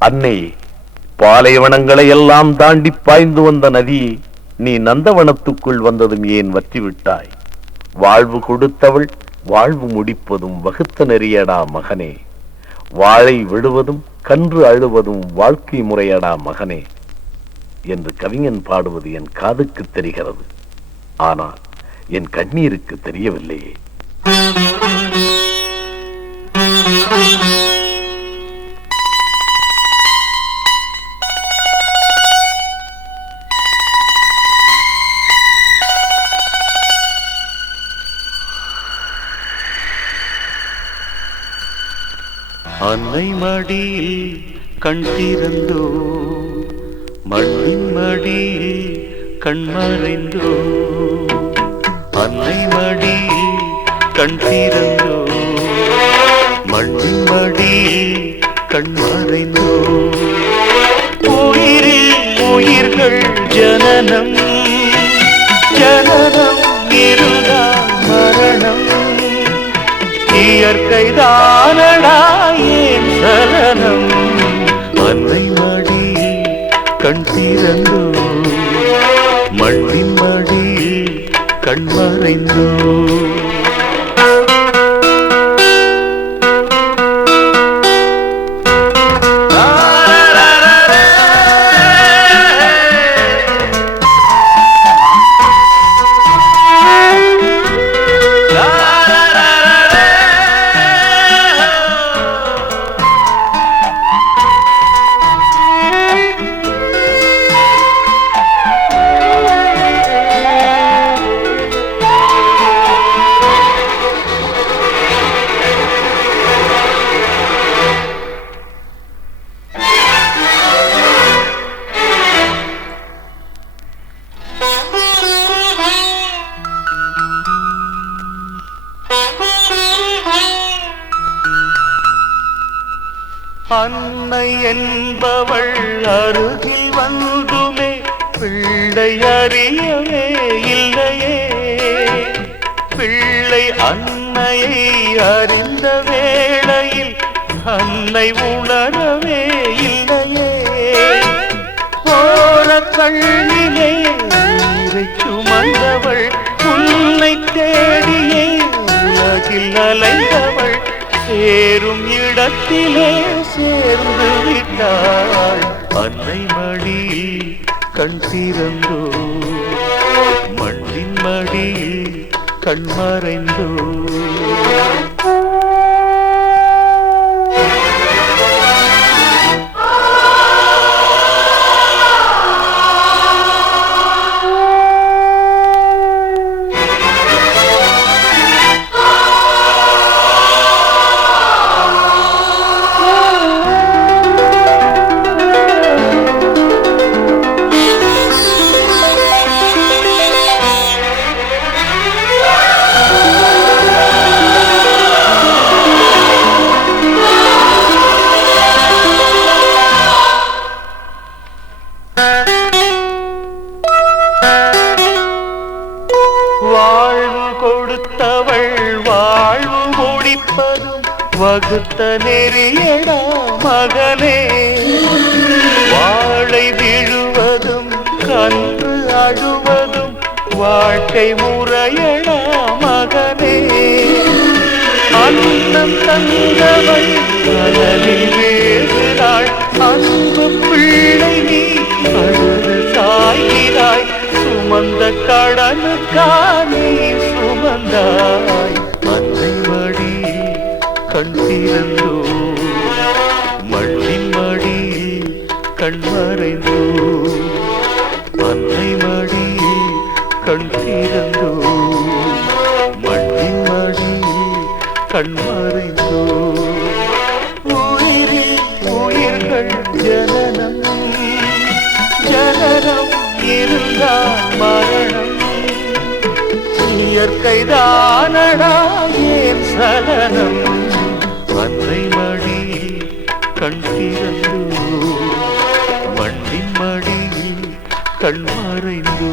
அன்னை, பாலைவனங்களை எல்லாம் தாண்டி பாய்ந்து வந்த நதியை நீ நந்தவனத்துக்குள் வந்ததும் ஏன் வற்றிவிட்டாய்? வாழ்வு கொடுத்தவள் வாழ்வு முடிப்பதும் வகுத்த நெறியடா மகனே. வாழை விடுவதும் கன்று அழுவதும் வாழ்க்கை முறையடா மகனே என்று கவிஞன் பாடுவது என் காதுக்கு தெரிகிறது. ஆனால் என் கண்ணீருக்கு தெரியவில்லையே. அன்னை மடியில் கண் திறந்தோ, மண்ணின் மடியில் கண் மறைந்தோ. அன்னை மடியில் கண் திறந்தோ, மண்ணின் மடியில் கண் மறைந்தோ. உயிரில் உயிர்கள் ஜனனம், ஜனனம் இருந்தால் மரணம். இயற்கைதானடா ஏன் சலனம். அன்னை மடியில் கண் திறந்தோ, மண்ணின் மடியில் கண் மறைந்தோ. அன்னை என்பவள் அருகில் வந்துமே பிள்ளை அறியவே இல்லையே. பிள்ளை அன்னையை அறிந்த வேளையில் அன்னை உணரவே இல்லையே. போற கண்ணிலே நீரை சுமந்தவள், உன்னை தேடியே உலகில் அலைந்தவள், சேரும் இடத்திலே சேர்ந்து விட்டாள். அன்னை மடியில் கண் திறந்தோ, மண்ணின் மடியில் கண் மறைந்தோ. வாழ்வு கொடுத்தவள் வாழ்வு முடிப்பதும் வகுத்த நெறியடா மகனே. வாழை விழுவதும் கன்று அழுவதும் வாழ்க்கை முறையடா மகனே. அன்னம் தந்தவள் கடலில் வேகிறாள், அன்பு பிள்ளை நீ அழுது சாய்கிறாய். சுமந்த கடனுக்கானே சுமந்தாய். அன்னை மடியில் கண் திறந்தோ, மண்ணின் மடியில் கண் மறைந்தோ. அன்னை மடியில் கண் திறந்தோ, மண்ணின் மடியில் கண் மறைந்தோ. உயிரில் உயிர்கள் ஜனனம், ஜனனம் இருந்தால் மரணம். இயற்கைதானடா ஏன் சலனம். அன்னை மடியில் கண் திறந்தோ, மண்ணின் மடியில் கண் மறைந்தோ.